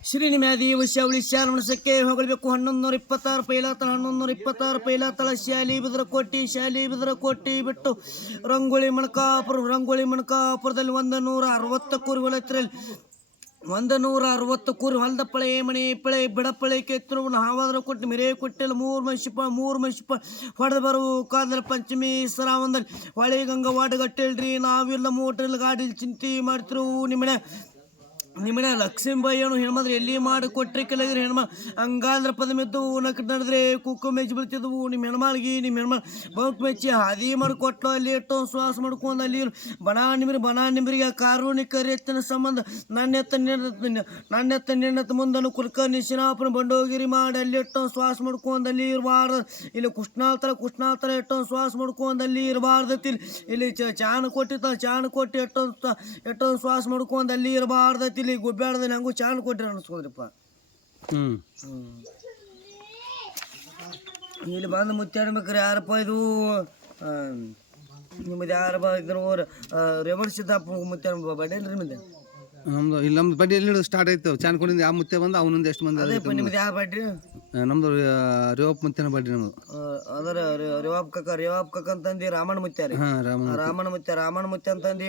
ಶ್ರೀನಿಮ್ಯಾದಿ ವಶ್ಯಾವಳಿ ಶಾಲಮಣಸಕ್ಕೆ ಹೊಗಳಬೇಕು 1126 ಪೈಲಾತಳ 1126 ಪೈಲಾತಳ ಶಾಲಿ ಬಿದರ ಕೋಟಿ ಬಿಟ್ಟು ರಂಗೋಳಿ ಮಣಕಾಪುರದಲ್ಲಿ 160 ಕೂರಿ ಹೊಲತ್ತಿರಲ್ಲಿ 160 ಕೂರಿ ಹೊಲದ ಪಳೆ ಮಣಿ ಪಳೆ ಬಿಡಪಳೆ ಕೆತ್ತರು ಹಾವಾದ್ರ ಕೊಟ್ಟು ಮಿರೇ ಕೊಟ್ಟಿಲ್ಲ ಮೂರು ಮಶಿಪ ಹೊಡೆದು ಬರುವ ಕಾಲದಲ್ಲಿ ಪಂಚಮಿ ಶ್ರಾವಣದಲ್ಲಿ ಹೊಳೆ ಗಂಗಾ ವಾಟಗಟ್ಟಿಲ್ರಿ ನಾವಿಲ್ಲ ಮೋಟ್ರಿಲ್ಲ ಗಾಡಿ ಚಿಂತೆ ಮಾಡ್ತಿರು ನಿಮ್ಮನೆ ಲಕ್ಷ್ಮೀಬಾಯಿಯನ್ನು ಹೆಣ್ಮದ್ರೆ ಎಲ್ಲಿ ಮಾಡಿ ಕೊಟ್ಟರೆ ಕೆಲಗಿರಿ ಹೆಣ್ಮ ಹಂಗಾದ್ರೆ ಪದ ಮೆದ್ದು ನಕ್ಕ ನಡೆದ್ರೆ ಕುಕ್ಕ ಮೆಚ್ಚಿ ಬೀಳ್ತಿದ್ವು ನಿಮ್ಮ ಹೆಣ್ಮಳ ಬಂಕ್ ಮೆಚ್ಚಿ ಹಾದಿ ಮಾಡಿ ಕೊಟ್ಟು ಅಲ್ಲಿ ಇಟ್ಟು ಶ್ವಾಸ ಮಾಡ್ಕೊಂಡು ಅಲ್ಲಿ ಬಣ ನಿಮ್ರಿಗೆ ಕಾರುಣಿಕ ಎತ್ತಿನ ಸಂಬಂಧ ನನ್ನೆತ್ತ ನಿನ್ನತ್ತ ಮುಂದನ್ನು ಕುಲ್ಕ ನಿಶಿನಾಪನ ಬಂಡೋಗಿರಿ ಮಾಡಿ ಅಲ್ಲಿ ಇಟ್ಟು ಶ್ವಾಸ ಮಾಡ್ಕೊಂಡು ಅಲ್ಲಿ ಇರಬಾರ್ದು ಇಲ್ಲಿ ಕುಷ್ಣಾಳ್ತರ ಇಟ್ಟು ಶ್ವಾಸ ಮಾಡ್ಕೊಂಡು ಅಲ್ಲಿ ಇರಬಾರ್ದತಿ ಇಲ್ಲಿ ಚಾಣ ಕೊಟ್ಟು ಎಷ್ಟೊಂದು ಶ್ವಾಸ ಮಾಡ್ಕೊಂಡು ಅಲ್ಲಿ ಇರಬಾರ್ದತಿ ಇಲ್ಲಿ ಗುಬ್ಬ್ಯಾಡ್ದ ನಂಗೂ ಚಾಣ ಕೊಟ್ಟಿರ ಅನಿಸ್ಕೋದ್ರಪ್ಪ. ಇಲ್ಲಿ ಬಂದು ಮುತ್ತಾಡ್ಬೇಕ್ರಿ ಯಾರಪ್ಪ ಇದು ನಿಮ್ಮದು ಯಾರಪ್ಪ ಇದ್ರು ರೇವಣ ಸಿದ್ದಪ್ಪ ಮುತ್ತಾಡ ಬಡ್ಡೇನ್ರಿ ನಿಮ್ಮದು ನಮ್ದು ಇಲ್ಲಿ ನಮ್ದು ಬಡ್ಡಿ ಎಲ್ಲಿ ಸ್ಟಾರ್ಟ್ ಆಯ್ತು ಚಾನ್ ಕೊಡಿಂದ ಯಾವ ಮುತ್ತೆ ಬಂದು ಅವನಿಂದ ಎಷ್ಟು ಮಂದಿ ಅದೇಪ್ಪ ನಿಮ್ದು ಯಾವ ಬಡ್ಡಿ ನಮ್ದು ರೇವಪ್ಪ ಮುತ್ತೇನ ಬಡ್ಡಿ ನಮ್ದು ಅದರ ರೇವಾಪ್ ಕಕ್ಕ ಅಂತಂದು ರಾಮಣ್ಣ ಮುತ್ಯಾರಿ ರಾಮಣ್ಣ ಮುತ್ಯ ಅಂತಂದು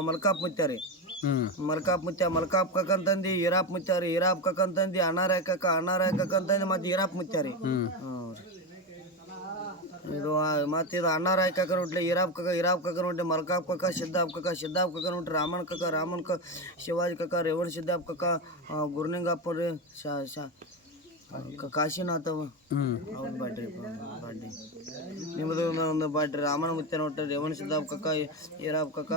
ಮಲ್ಕಾಪ್ ಮುತ್ಯಾರಿ ಮಲ್ಕಾಪ್ ಕಕ್ಕ ಅಂತಂದು ಈರಾಪ್ ಮುತ್ಯಾರಿ ಈರಾಪ್ ಕಕ್ಕ ಅಂತಂದು ಅಣ್ಣಾರಾಯ ಕಕ್ಕ ಅಂತಂದು ಮತ್ತೆ ಈರಾಪ್ ಮುತ್ಯಾರಿ ಇದು ಮತ್ತೆ ಇದು ಅಣ್ಣಾರಾಯ ಕಕ್ಕ ನೋಡ್ಲಿ ಈರಾಪ್ ಕಕ್ಕ ನೋಡ್ಲಿ ಮಲ್ಕಾಪ್ ಕಕ್ಕ ಸಿದ್ದಾಪ್ ಕಕ್ಕ ನೋಡ್ರಿ ರಾಮಣ್ಣ ಕಕ್ಕ ಶಿವಾಜಿ ಕಕ್ಕ ರೇವಣ ಸಿದ್ದಾಪ್ ಕಕ್ಕ ಗುರುನಿಂಗಪ್ಪ ರೀ ಕಾಶಿನಾಥ ಅವ್ರ ಬಾಡ್ರಿ ನಿಮ್ಮದು ಒಂದು ಬಾಡ್ರಿ ರಾಮಣ್ಣ ಮುತ್ಯ ನೋಡ್ರಿ ರೇವಣ ಸಿದ್ದಾಪ್ ಕಕ್ಕ ಈರಾಪ್ ಕಕ್ಕ